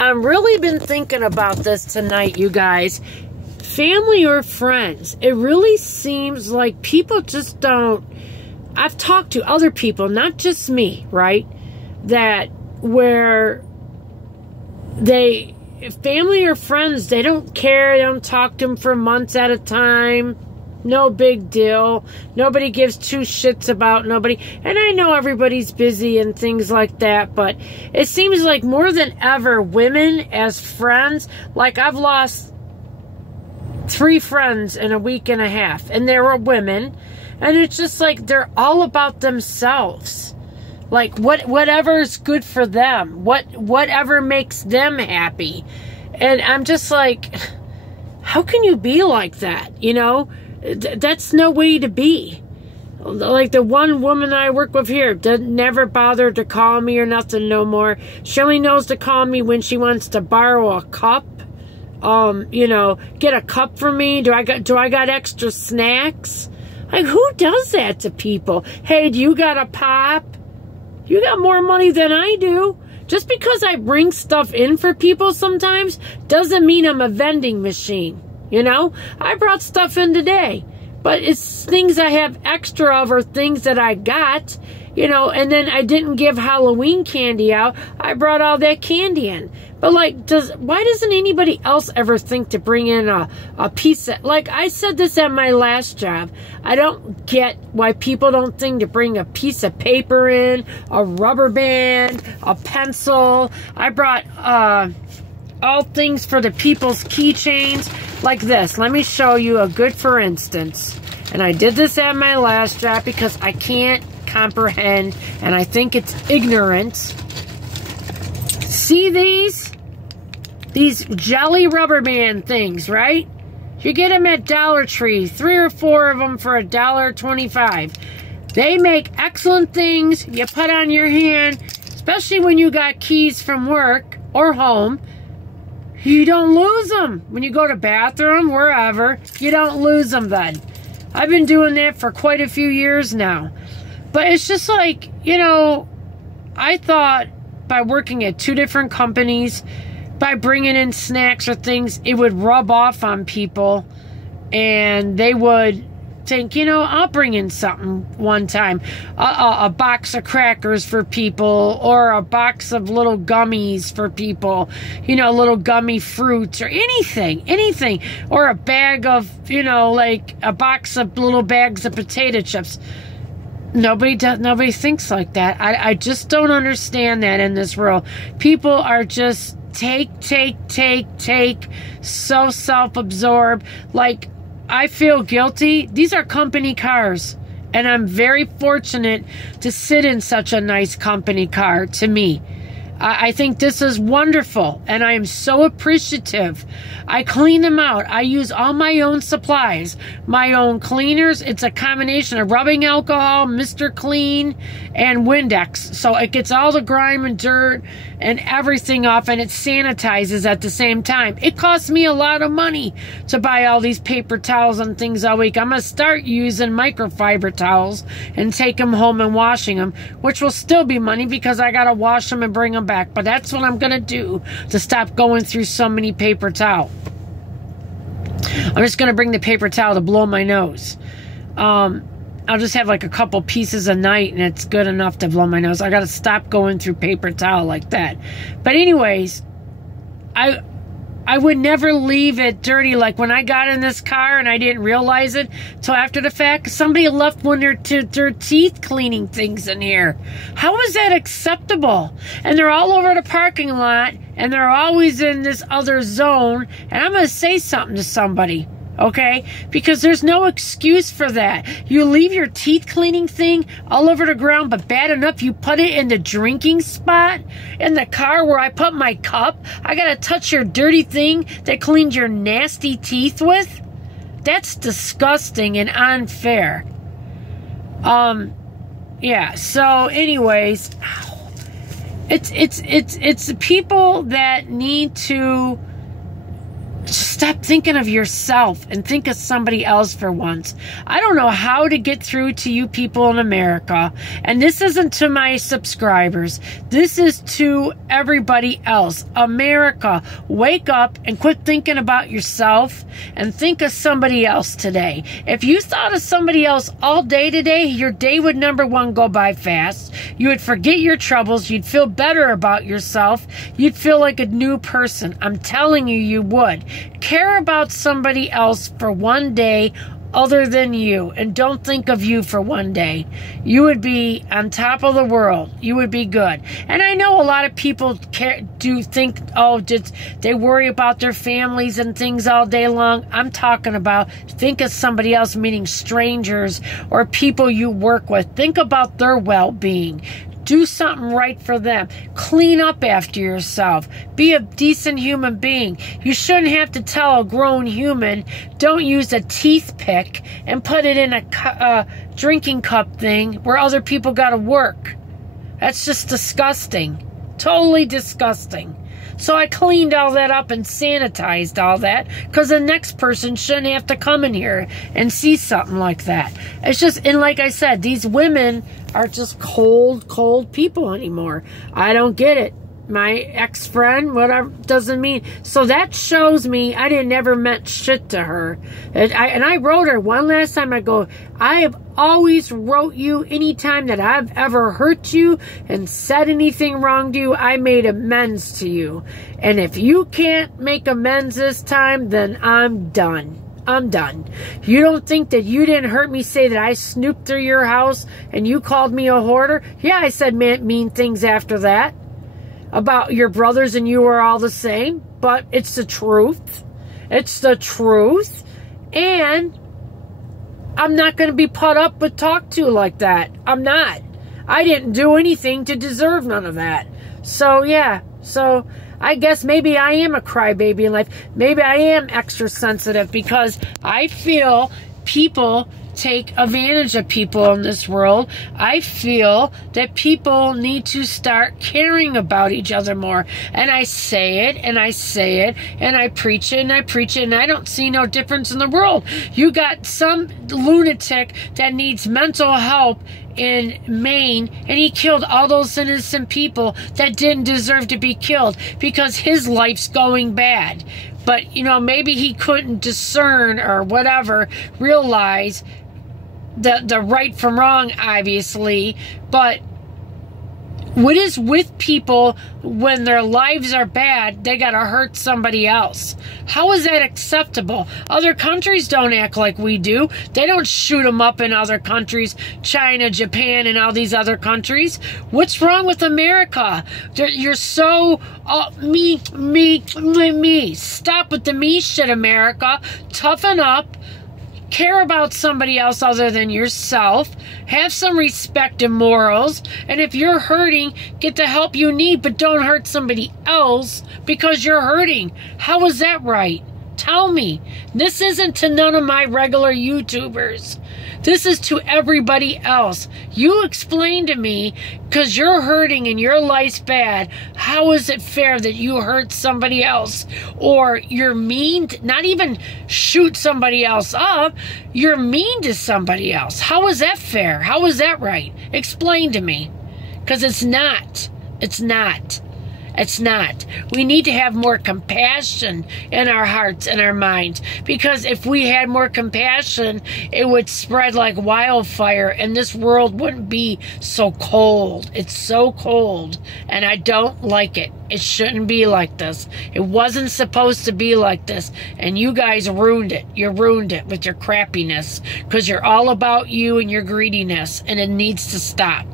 I've really been thinking about this tonight, you guys. Family or friends, it really seems like people just don't... I've talked to other people, not just me, right? That where they... Family or friends, they don't care. They don't talk to them for months at a time. No big deal. Nobody gives two shits about nobody. And I know everybody's busy and things like that, but it seems like more than ever, women as friends, like I've lost 3 friends in a week and a half, and they were women, and it's just like they're all about themselves. Like whatever's good for them, whatever makes them happy. And I'm just like, how can you be like that? You know? That's no way to be. Like the one woman I work with here never bothered to call me or nothing no more. She only knows to call me when she wants to borrow a cup. You know, get a cup for me. Do I got extra snacks? Like, who does that to people? Hey, do you got a pop? You got more money than I do. Just because I bring stuff in for people sometimes doesn't mean I'm a vending machine. You know, I brought stuff in today, but it's things I have extra of or things that I got, you know, and then I didn't give Halloween candy out. I brought all that candy in. But like, why doesn't anybody else ever think to bring in a piece of, like I said this at my last job, I don't get why people don't think to bring a piece of paper in, a rubber band, a pencil. I brought, all things for the people's keychains like this. Let me show you a good for instance. And I did this at my last job because I can't comprehend and I think it's ignorant. See these? These jelly rubber band things, right? You get them at Dollar Tree. 3 or 4 of them for $1.25. They make excellent things you put on your hand, especially when you got keys from work or home. You don't lose them. When you go to bathroom, wherever, you don't lose them then. I've been doing that for quite a few years now. But it's just like, you know, I thought by working at 2 different companies, by bringing in snacks or things, it would rub off on people. And they would think, you know, I'll bring in something one time. A box of crackers for people, or a box of little gummies for people, you know, little gummy fruits or anything. Or a bag of, you know, like a box of little bags of potato chips. Nobody thinks like that. I just don't understand that in this world. People are just take, so self-absorbed. Like, I feel guilty. These are company cars, and I'm very fortunate to sit in such a nice company car to me. I think this is wonderful, and I am so appreciative. I clean them out. I use all my own supplies, my own cleaners. It's a combination of rubbing alcohol, Mr. Clean, and Windex. So it gets all the grime and dirt and everything off, and it sanitizes at the same time. It costs me a lot of money to buy all these paper towels and things all week. I'm going to start using microfiber towels and take them home and washing them, which will still be money because I got to wash them and bring them back. But that's what I'm going to do to stop going through so many paper towels. I'm just going to bring the paper towel to blow my nose. I'll just have like a couple pieces a night and it's good enough to blow my nose. I got to stop going through paper towel like that. But anyways, I would never leave it dirty. Like when I got in this car and I didn't realize it till after the fact, somebody left one of their teeth cleaning things in here. How is that acceptable? And they're all over the parking lot and they're always in this other zone. And I'm going to say something to somebody. Okay? Because there's no excuse for that. You leave your teeth cleaning thing all over the ground, but bad enough you put it in the drinking spot in the car where I put my cup. I gotta touch your dirty thing that cleaned your nasty teeth with? That's disgusting and unfair. Yeah, so anyways, it's people that need to Stop thinking of yourself and think of somebody else for once. I don't know how to get through to you people in America. And this isn't to my subscribers. This is to everybody else. America, wake up and quit thinking about yourself and think of somebody else today. If you thought of somebody else all day today, your day would, number one, go by fast. You would forget your troubles. You'd feel better about yourself. You'd feel like a new person. I'm telling you, you would. Care about somebody else for one day other than you, and don't think of you for one day. You would be on top of the world. You would be good. And I know a lot of people think, oh, just they worry about their families and things all day long. I'm talking about think of somebody else, meaning strangers or people you work with. Think about their well-being. Do something right for them. Clean up after yourself. Be a decent human being. You shouldn't have to tell a grown human, don't use a teeth pick and put it in a drinking cup thing where other people got to work. That's just disgusting. Totally disgusting. So I cleaned all that up and sanitized all that because the next person shouldn't have to come in here and see something like that. It's just, and like I said, these women are just cold people anymore. I don't get it. My ex-friend, whatever, doesn't mean. So that shows me I didn't ever meant shit to her. And I wrote her one last time. I go, I have always wrote you anytime that I've ever hurt you and said anything wrong to you. I made amends to you. And if you can't make amends this time, then I'm done. I'm done. You don't think that you didn't hurt me, say that I snooped through your house and you called me a hoarder? Yeah, I said mean things after that about your brothers and you are all the same, but it's the truth. It's the truth. And I'm not going to be put up with talked to like that. I'm not. I didn't do anything to deserve none of that. So, yeah. So, I guess maybe I am a crybaby in life. Maybe I am extra sensitive because I feel people take advantage of people in this world. I feel that people need to start caring about each other more. And I say it, and I say it, and I preach it, and I preach it, and I don't see no difference in the world. You got some lunatic that needs mental help in Maine, and he killed all those innocent people that didn't deserve to be killed because his life's going bad. But, you know, maybe he couldn't discern or whatever, realize the right from wrong, obviously. But what is with people when their lives are bad, they gotta hurt somebody else? How is that acceptable? Other countries don't act like we do. They don't shoot them up in other countries, China, Japan, and all these other countries. What's wrong with America? You're so me. Stop with the me shit, America. Toughen up. Care about somebody else other than yourself. Have some respect and morals. And if you're hurting, get the help you need, but don't hurt somebody else because you're hurting. How is that right? Tell me. This isn't to none of my regular YouTubers. This is to everybody else. You explain to me, because you're hurting and your life's bad, how is it fair that you hurt somebody else? Or you're mean, not even shoot somebody else up, you're mean to somebody else. How is that fair? How is that right? Explain to me. Because it's not. It's not. It's not. We need to have more compassion in our hearts and our minds. Because if we had more compassion, it would spread like wildfire and this world wouldn't be so cold. It's so cold and I don't like it. It shouldn't be like this. It wasn't supposed to be like this. And you guys ruined it. You ruined it with your crappiness. Because you're all about you and your greediness. And it needs to stop.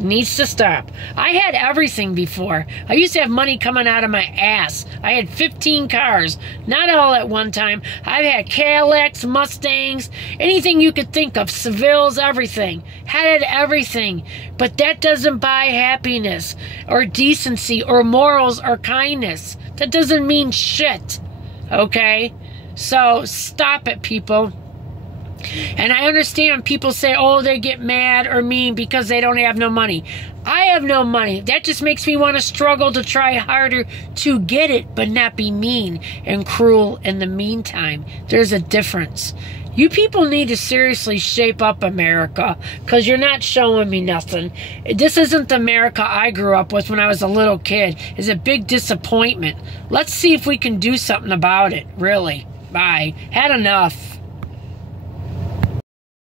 Needs to stop. I had everything before. I used to have money coming out of my ass. I had 15 cars. Not all at one time. I've had Cadillacs, Mustangs, anything you could think of. Sevilles, everything. Had everything. But that doesn't buy happiness or decency or morals or kindness. That doesn't mean shit. Okay? So stop it, people. And I understand people say, oh, they get mad or mean because they don't have no money. I have no money. That just makes me want to struggle to try harder to get it, but not be mean and cruel in the meantime. There's a difference. You people need to seriously shape up, America, because you're not showing me nothing. This isn't the America I grew up with when I was a little kid. It's a big disappointment. Let's see if we can do something about it, really. Bye. Had enough.